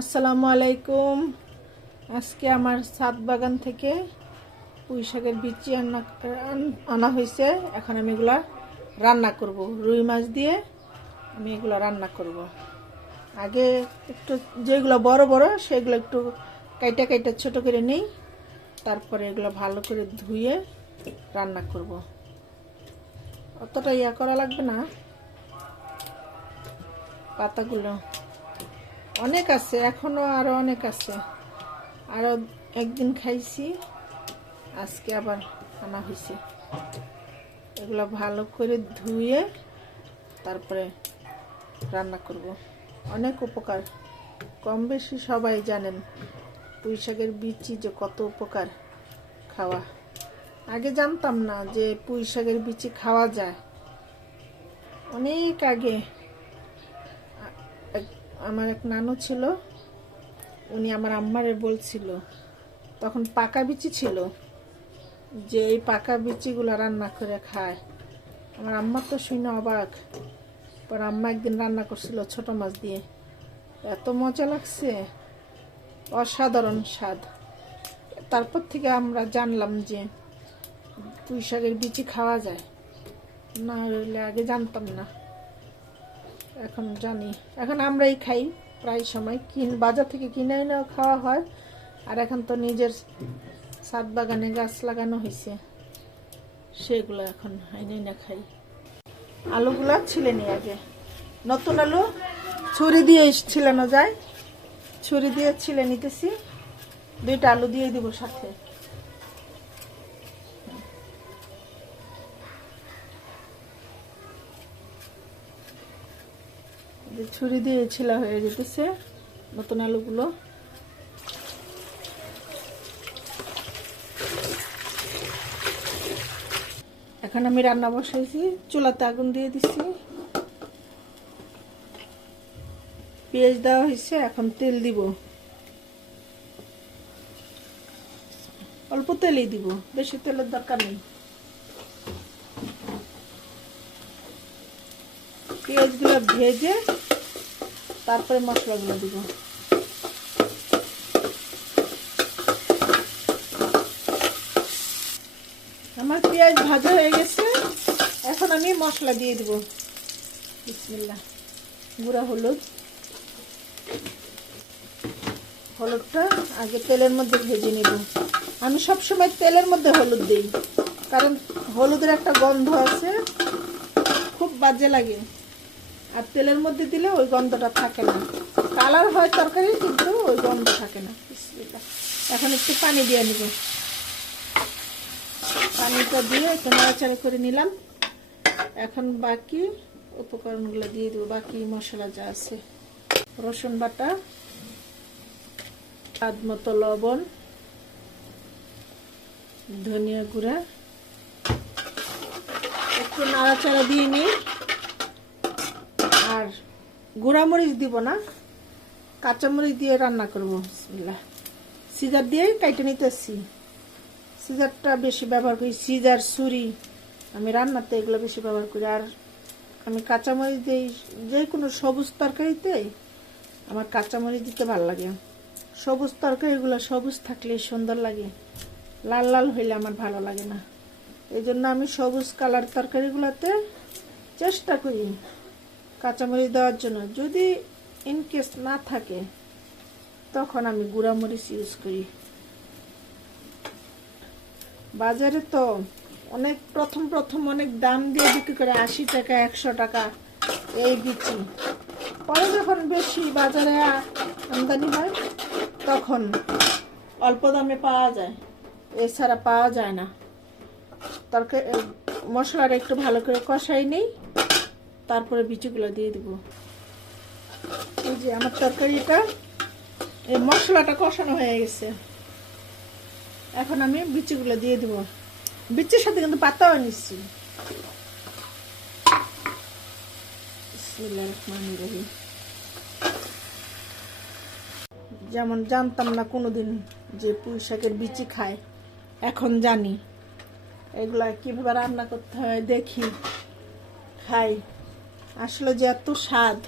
আসসালামু আলাইকুম। আজকে আমার ছাদ বাগান থেকে পুঁই শাকের বিচি আনা হয়েছে। এখন আমি এগুলা রান্না করব, রুই মাছ দিয়ে আমি এগুলো রান্না করব। আগে একটু যেগুলো বড় বড় সেগুলো একটু কাইটা কাইটা ছোট করে নেই, তারপরে এগুলো ভালো করে ধুয়ে রান্না করব। অতটা ইয়া করা লাগবে না। পাতাগুলো অনেক আছে, এখনো আরো অনেক আছে। আরো একদিন খাইছি, আজকে আবার আনা হয়েছে। এগুলো ভালো করে ধুয়ে তারপরে রান্না করব। অনেক উপকার, কম বেশি সবাই জানেন পুঁই শাকের বিচি যে কত উপকার খাওয়া। আগে জানতাম না যে পুঁই শাকের বিচি খাওয়া যায়। অনেক আগে আমার এক নানু ছিল, উনি আমার আম্মারে বলছিল, তখন পাকা বিচি ছিল, যে এই পাকা বিচিগুলো রান্না করে খায়। আমার আম্মা তো শুনে অবাক। পর আম্মা একদিন রান্না করছিল ছোট মাছ দিয়ে, এত মজা লাগছে, অসাধারণ স্বাদ। তারপর থেকে আমরা জানলাম যে পুঁই শাকের বিচি খাওয়া যায়, না হলে আগে জানতাম না, এখন জানি। এখন আমরাই খাই প্রায় সময়, বাজার থেকে কিনে এনেও খাওয়া হয়। আর এখন তো নিজের ছাদ বাগানে গাছ লাগানো হয়েছে, সেগুলো এখন এনে না খাই। আলুগুলা ছিলে নি আগে, নতুন আলু ছুরি দিয়ে ছিলানো যায়, ছুরি দিয়ে ছিলে নিতেছি। 2টা আলু দিয়ে দিব সাথে। ছুরি দিয়ে ছিলা হয়ে যেতেছে নতুন আলুগুলো। এখন আমি রান্না বসাইছি, চুলাতে আগুন দিয়ে দিচ্ছি, পেঁয়াজ দেওয়া হয়েছে। এখন তেল দিব, অল্প তেলই দিব, বেশি তেলের দরকার নেই। পেঁয়াজগুলো ভেজে তারপরে মশলাগুলো দিব। আমার পেঁয়াজ ভাজা হয়ে গেছে, এখন আমি মশলা দিয়ে দিব। বিসমিল্লাহ। গুঁড়া হলুদ, হলুদটা আগে তেলের মধ্যে ভেজে নিব। আমি সবসময় তেলের মধ্যে হলুদ দিই, কারণ হলুদের একটা গন্ধ আছে, খুব বাজে লাগে। আর তেলের মধ্যে দিলে ওই গন্ধটা থাকে না, কালার হয় তরকারি, কিন্তু ওই গন্ধ থাকে না। এখন একটু পানি দিয়ে নিব, পানিটা দিয়ে একটু নাড়াচাড়া করে নিলাম। এখন বাকি উপকরণগুলো দিয়ে দেবো, বাকি মশলা যা আছে। রসুন বাটা, স্বাদ মতো লবণ, ধনিয়া গুঁড়া, একটু নাড়াচাড়া দিয়ে নিই। আর গুঁড়ামরিচ দিব না, কাঁচামরিচ দিয়ে রান্না করবো। বিসমিল্লাহ। সিজার দিয়ে কাইটে নিতেছি, সিজারটা বেশি ব্যবহার করি, সিজার ছুরি আমি রান্নাতে এগুলো বেশি ব্যবহার করি। আর আমি কাঁচামরিচ দিই যে কোনো সবুজ তরকারিতে, আমার কাঁচামরিচ দিতে ভালো লাগে। সবুজ তরকারিগুলো সবুজ থাকলে সুন্দর লাগে, লাল লাল হইলে আমার ভালো লাগে না। এই জন্য আমি সবুজ কালার তরকারিগুলোতে চেষ্টা করি কাঁচামরিচ দেওয়ার জন্য। যদি ইনকেস না থাকে তখন আমি গুঁড়ামরিচ ইউজ করি। বাজারে তো অনেক প্রথম অনেক দাম দিয়ে বিক্রি করে, 80 টাকা 100 টাকা এই বিচি। পরে যখন বেশি বাজারে আমদানি হয় তখন অল্প দামে পাওয়া যায়, এছাড়া পাওয়া যায় না। তরকারি মশলাটা একটু ভালো করে কষাই নেই, তারপরে বিচিগুলো দিয়ে দিব। এই যে আমার তরকারিটা, এই মশলাটা কষানো হয়ে গেছে, এখন আমি বিচিগুলো দিয়ে দিব। বিচির সাথে কিন্তু পাতাও নিচ্ছি। যেমন জানতাম না কোনোদিন যে পুঁই শাকের বিচি খায়, এখন জানি। এগুলা কিভাবে রান্না করতে হয় দেখি, খাই, আসলে যে এত স্বাদ।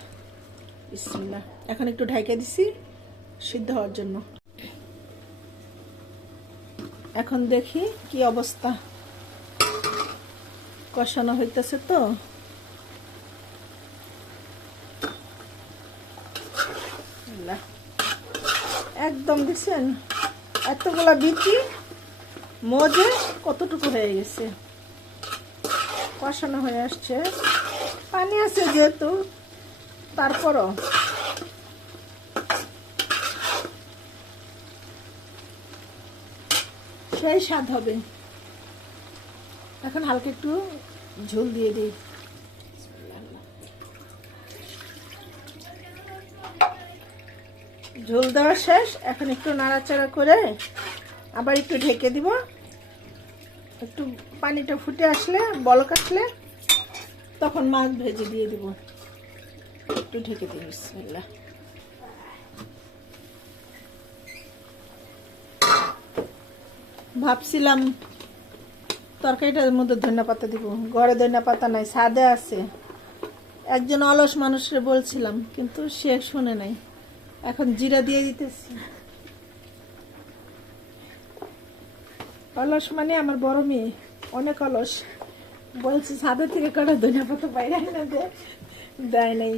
বিসমিল্লাহ। এখন একটু ঢাকা দিছি, সিদ্ধ হওয়ার জন্য। এখন দেখি কি অবস্থা, কষানো হইতেছে তো। একদম দেখছেন এতগুলা বিচি মজে কতটুকু হয়ে গেছে, কষানো হয়ে আসছে। পানি আছে যেহেতু, তারপরও সেই স্বাদ হবে। এখন হালকা একটু ঝোল দিয়ে দিই। ঝোল দেওয়া শেষ। এখন একটু নাড়াচাড়া করে আবার একটু ঢেকে দিব। একটু পানিটা ফুটে আসলে, বলক আসলে, তখন মাছ ভেজে দিয়ে দিব। একটু ঢেকে দিই। বিসমিল্লাহ। ভাবছিলাম তরকারিটার মধ্যে ধনিয়া পাতা দিব, ঘরে ধনিয়া পাতা নাই, ছাদে আছে। একজন অলস মানুষরে বলছিলাম, কিন্তু সে শুনে নাই। এখন জিরা দিয়ে দিতেছি। অলস মানে আমার বড় মেয়ে, অনেক অলস। বলছি ছাদের থেকে কটা ধনিয়া পাতা বাইরে না দেয় নাই।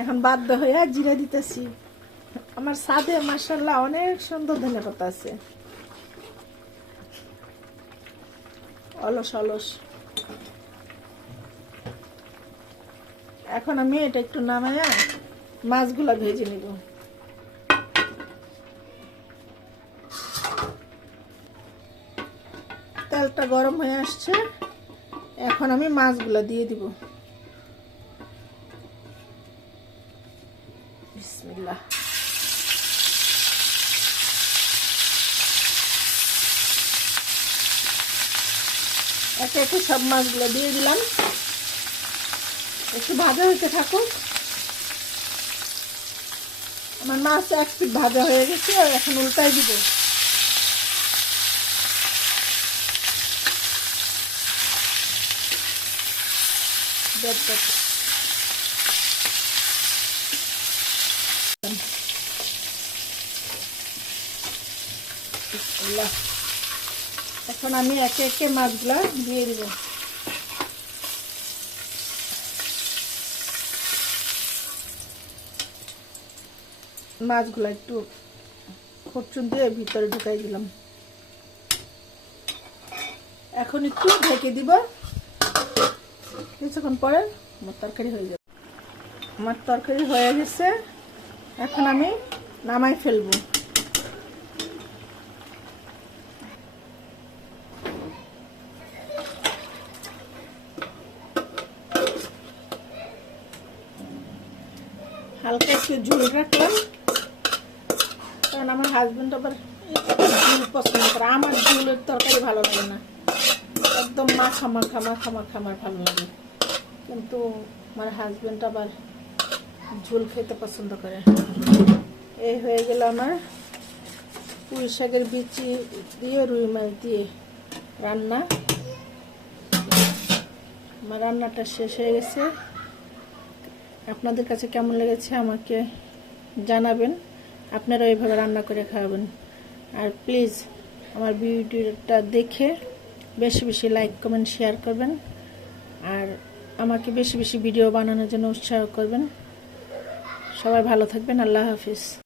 এখন বাধ্য হয়ে জিরা দিতেছি। আমার ছাদে মাশাআল্লাহ অনেক সুন্দর ধনিয়া পাতা আছে। অলস অলস। এখন আমি এটা একটু নামায়া মাছগুলা ভেজে নিব। তেলটা গরম হয়ে আসছে, এখন আমি মাছগুলা দিয়ে দিব। বিসমিল্লাহ। একে একে সব মাছগুলো দিয়ে দিলাম। একটু ভাজা হতে থাকুক। আমার মাছ এক পিঠ ভাজা হয়ে গেছে, এখন উল্টাই দিব। এখন আমি একে একে মাছগুলা দিয়ে দিব। মাছগুলা একটু খুরচুন দিয়ে ভিতরে ঢুকাই দিলাম। এখন একটু ঢেকে দিব। কিছুক্ষণ পরে আমার তরকারি হয়ে যাবে। আমার তরকারি হয়ে গেছে, এখন আমি নামাই ফেলবো। হালকা একটু ঝোল রাখলাম, কারণ আমার হাজবেন্ড আবার ঝোল পছন্দ করে। আমার ঝোলের তরকারি ভালো লাগে না, একদম মাখা মাখা মাখা মাখা আমার ভালো লাগে। কিন্তু আমার হাজবেন্ড আবার ঝোল খেতে পছন্দ করে। এই হয়ে গেল আমার পুঁই শাকের বিচি দিয়ে রুই মাছ দিয়ে রান্না। আমার রান্নাটা শেষ হয়ে গেছে। আপনাদের কাছে কেমন লেগেছে আমাকে জানাবেন। আপনারা এইভাবে রান্না করে খাওয়াবেন। আর প্লিজ আমার ভিডিওটা দেখে বেশি বেশি লাইক কমেন্ট শেয়ার করবেন, আর আমাকে বেশি বেশি ভিডিও বানানোর জন্য উৎসাহ করবেন। সবাই ভালো থাকবেন। আল্লাহ হাফিজ।